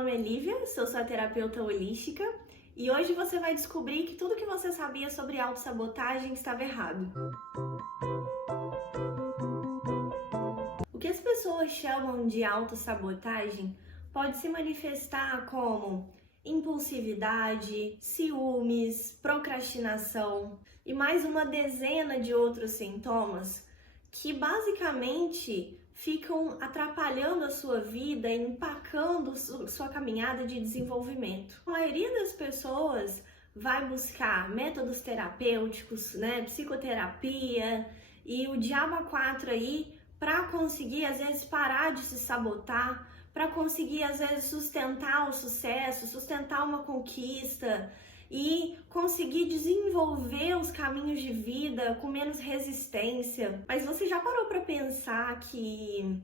nome é Lívia, sou sua terapeuta holística e hoje você vai descobrir que tudo que você sabia sobre autossabotagem estava errado. O que as pessoas chamam de autossabotagem pode se manifestar como impulsividade, ciúmes, procrastinação e mais uma dezena de outros sintomas que basicamente ficam atrapalhando a sua vida e empacando sua caminhada de desenvolvimento. A maioria das pessoas vai buscar métodos terapêuticos, psicoterapia e o diabo a quatro aí para conseguir às vezes parar de se sabotar, para conseguir às vezes sustentar o sucesso, sustentar uma conquista e conseguir desenvolver os caminhos de vida com menos resistência. Mas você já parou para pensar que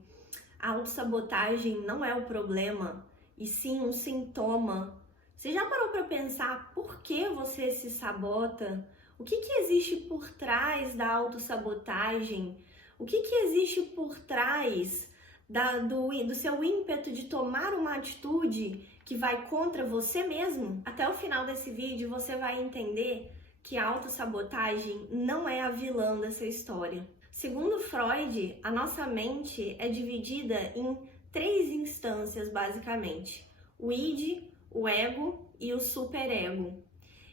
a autossabotagem não é o problema, e sim um sintoma? Você já parou para pensar por que você se sabota? O que existe por trás da autossabotagem? O que existe por trás do seu ímpeto de tomar uma atitude que vai contra você mesmo? Até o final desse vídeo você vai entender que a autossabotagem não é a vilã dessa história. Segundo Freud, a nossa mente é dividida em 3 instâncias basicamente: o id, o ego e o superego.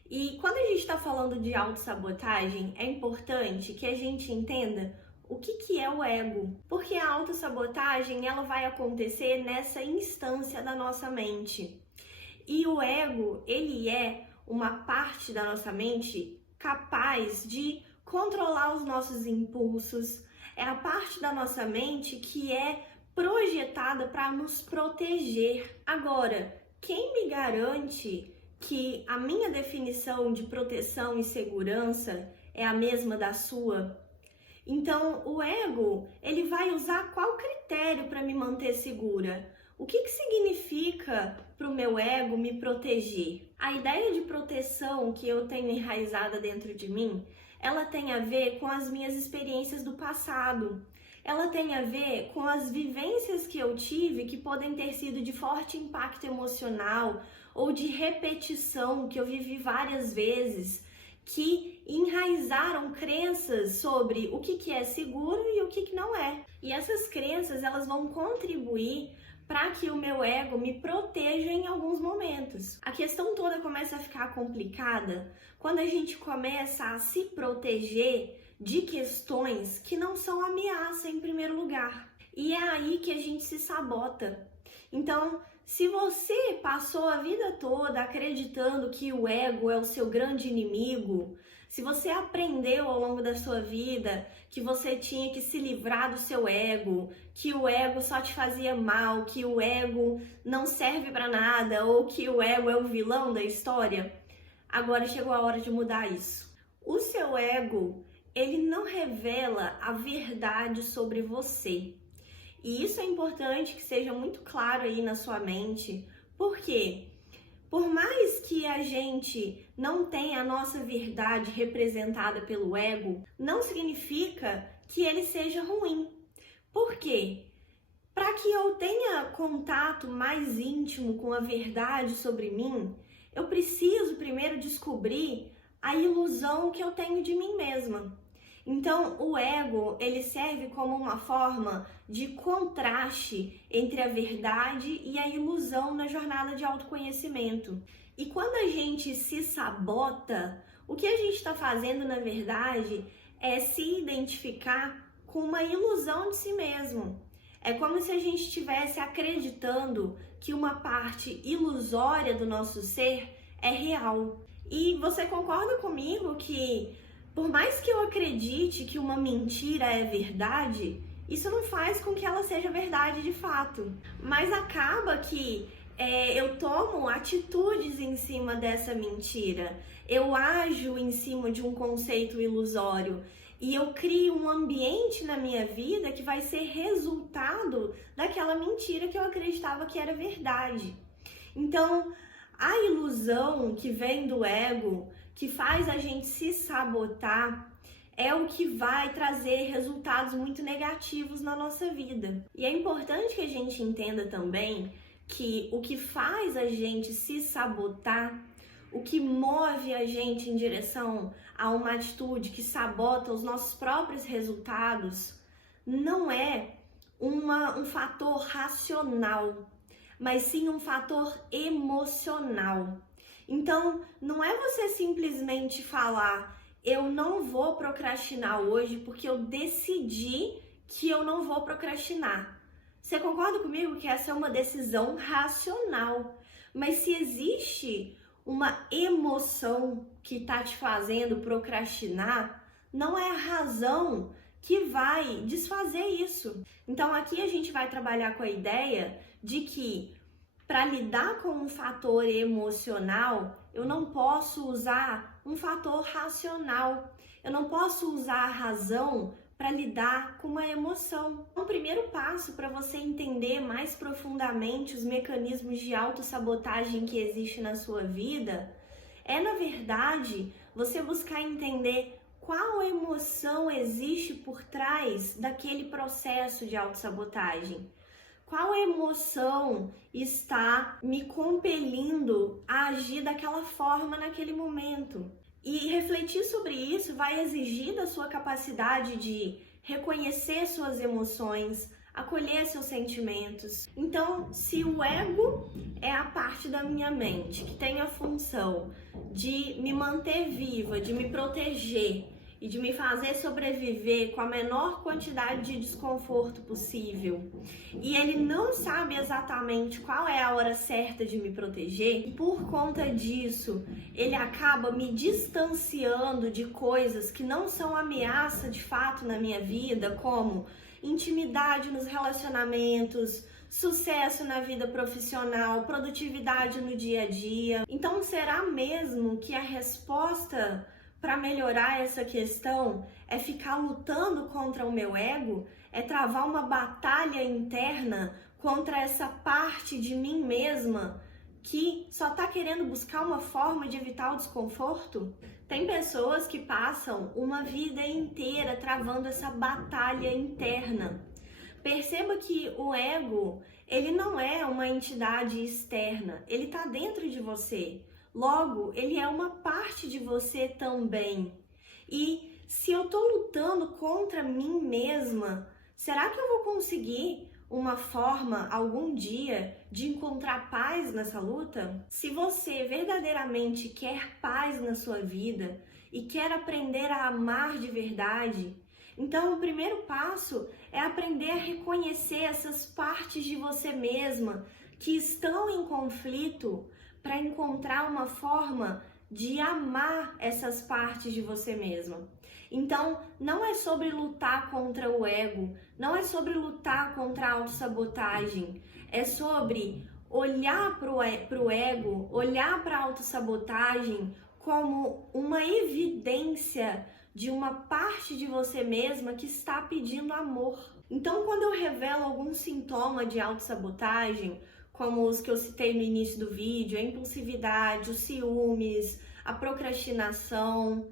E quando a gente está falando de autossabotagem, é importante que a gente entenda o que é o ego, porque a autossabotagem ela vai acontecer nessa instância da nossa mente. E o ego, ele é uma parte da nossa mente capaz de controlar os nossos impulsos, é a parte da nossa mente que é projetada para nos proteger. Agora, quem me garante que a minha definição de proteção e segurança é a mesma da sua? Então, o ego, ele vai usar qual critério para me manter segura? O que significa para o meu ego me proteger? A ideia de proteção que eu tenho enraizada dentro de mim, ela tem a ver com as minhas experiências do passado. Ela tem a ver com as vivências que eu tive que podem ter sido de forte impacto emocional ou de repetição que eu vivi várias vezes, que enraizaram crenças sobre o que é seguro e o que não é. E essas crenças, elas vão contribuir para que o meu ego me proteja em alguns momentos. A questão toda começa a ficar complicada quando a gente começa a se proteger de questões que não são ameaça em primeiro lugar. E é aí que a gente se sabota. Então, se você passou a vida toda acreditando que o ego é o seu grande inimigo, se você aprendeu ao longo da sua vida que você tinha que se livrar do seu ego, que o ego só te fazia mal, que o ego não serve para nada ou que o ego é o vilão da história, agora chegou a hora de mudar isso. O seu ego, ele não revela a verdade sobre você. E isso é importante que seja muito claro aí na sua mente, porque por mais que a gente não tenha a nossa verdade representada pelo ego, não significa que ele seja ruim. Por quê? Para que eu tenha contato mais íntimo com a verdade sobre mim, eu preciso primeiro descobrir a ilusão que eu tenho de mim mesma. Então, o ego, ele serve como uma forma de contraste entre a verdade e a ilusão na jornada de autoconhecimento. E quando a gente se sabota, o que a gente está fazendo, na verdade, é se identificar com uma ilusão de si mesmo. É como se a gente estivesse acreditando que uma parte ilusória do nosso ser é real. E você concorda comigo que por mais que eu acredite que uma mentira é verdade, isso não faz com que ela seja verdade de fato. Mas acaba que eu tomo atitudes em cima dessa mentira. Eu ajo em cima de um conceito ilusório. E eu crio um ambiente na minha vida que vai ser resultado daquela mentira que eu acreditava que era verdade. Então, a ilusão que vem do ego, que faz a gente se sabotar, é o que vai trazer resultados muito negativos na nossa vida. E é importante que a gente entenda também que o que faz a gente se sabotar, o que move a gente em direção a uma atitude que sabota os nossos próprios resultados, não é um fator racional, mas sim um fator emocional. Então, não é você simplesmente falar, eu não vou procrastinar hoje porque eu decidi que eu não vou procrastinar. Você concorda comigo que essa é uma decisão racional? Mas se existe uma emoção que está te fazendo procrastinar, não é a razão que vai desfazer isso. Então aqui a gente vai trabalhar com a ideia de que para lidar com um fator emocional, eu não posso usar um fator racional. Eu não posso usar a razão para lidar com uma emoção. O primeiro passo para você entender mais profundamente os mecanismos de autossabotagem que existem na sua vida é, na verdade, você buscar entender qual emoção existe por trás daquele processo de autossabotagem. Qual emoção está me compelindo a agir daquela forma naquele momento? E refletir sobre isso vai exigir da sua capacidade de reconhecer suas emoções, acolher seus sentimentos. Então, se o ego é a parte da minha mente que tem a função de me manter viva, de me proteger e de me fazer sobreviver com a menor quantidade de desconforto possível, e ele não sabe exatamente qual é a hora certa de me proteger, e por conta disso ele acaba me distanciando de coisas que não são ameaça de fato na minha vida, como intimidade nos relacionamentos, sucesso na vida profissional, produtividade no dia a dia. Então, será mesmo que a resposta para melhorar essa questão é ficar lutando contra o meu ego? É travar uma batalha interna contra essa parte de mim mesma que só está querendo buscar uma forma de evitar o desconforto? Tem pessoas que passam uma vida inteira travando essa batalha interna. Perceba que o ego, ele não é uma entidade externa, ele está dentro de você. Logo, ele é uma parte de você também. E se eu estou lutando contra mim mesma, será que eu vou conseguir uma forma, algum dia, de encontrar paz nessa luta? Se você verdadeiramente quer paz na sua vida e quer aprender a amar de verdade, então o primeiro passo é aprender a reconhecer essas partes de você mesma que estão em conflito, para encontrar uma forma de amar essas partes de você mesma. Então, não é sobre lutar contra o ego, não é sobre lutar contra a autossabotagem, é sobre olhar para o ego, olhar para a autossabotagem como uma evidência de uma parte de você mesma que está pedindo amor. Então, quando eu revelo algum sintoma de autossabotagem, como os que eu citei no início do vídeo, a impulsividade, os ciúmes, a procrastinação,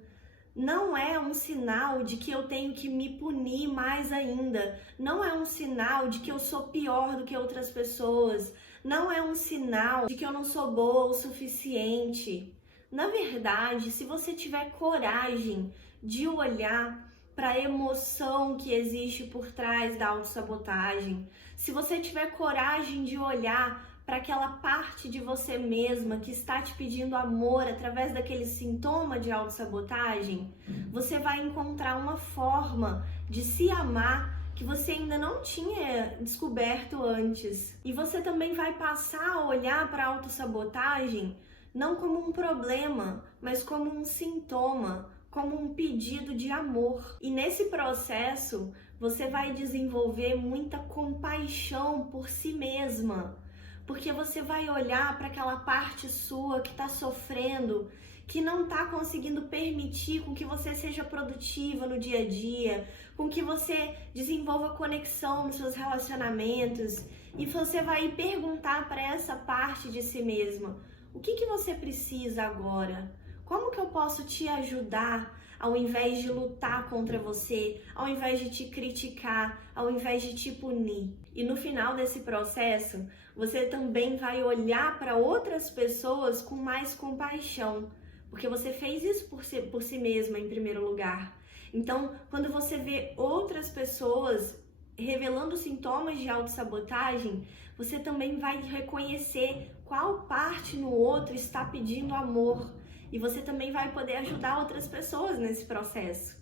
não é um sinal de que eu tenho que me punir mais ainda, não é um sinal de que eu sou pior do que outras pessoas, não é um sinal de que eu não sou boa o suficiente. Na verdade, se você tiver coragem de olhar para a emoção que existe por trás da autossabotagem, se você tiver coragem de olhar para aquela parte de você mesma que está te pedindo amor através daquele sintoma de autossabotagem, você vai encontrar uma forma de se amar que você ainda não tinha descoberto antes. E você também vai passar a olhar para a autossabotagem não como um problema, mas como um sintoma, como um pedido de amor. E nesse processo, você vai desenvolver muita compaixão por si mesma, porque você vai olhar para aquela parte sua que está sofrendo, que não está conseguindo permitir com que você seja produtiva no dia a dia, com que você desenvolva conexão nos seus relacionamentos, e você vai perguntar para essa parte de si mesma: o que você precisa agora? Como que eu posso te ajudar ao invés de lutar contra você, ao invés de te criticar, ao invés de te punir? E no final desse processo, você também vai olhar para outras pessoas com mais compaixão, porque você fez isso por si mesma em primeiro lugar. Então, quando você vê outras pessoas revelando sintomas de autossabotagem, você também vai reconhecer qual parte no outro está pedindo amor. E você também vai poder ajudar outras pessoas nesse processo.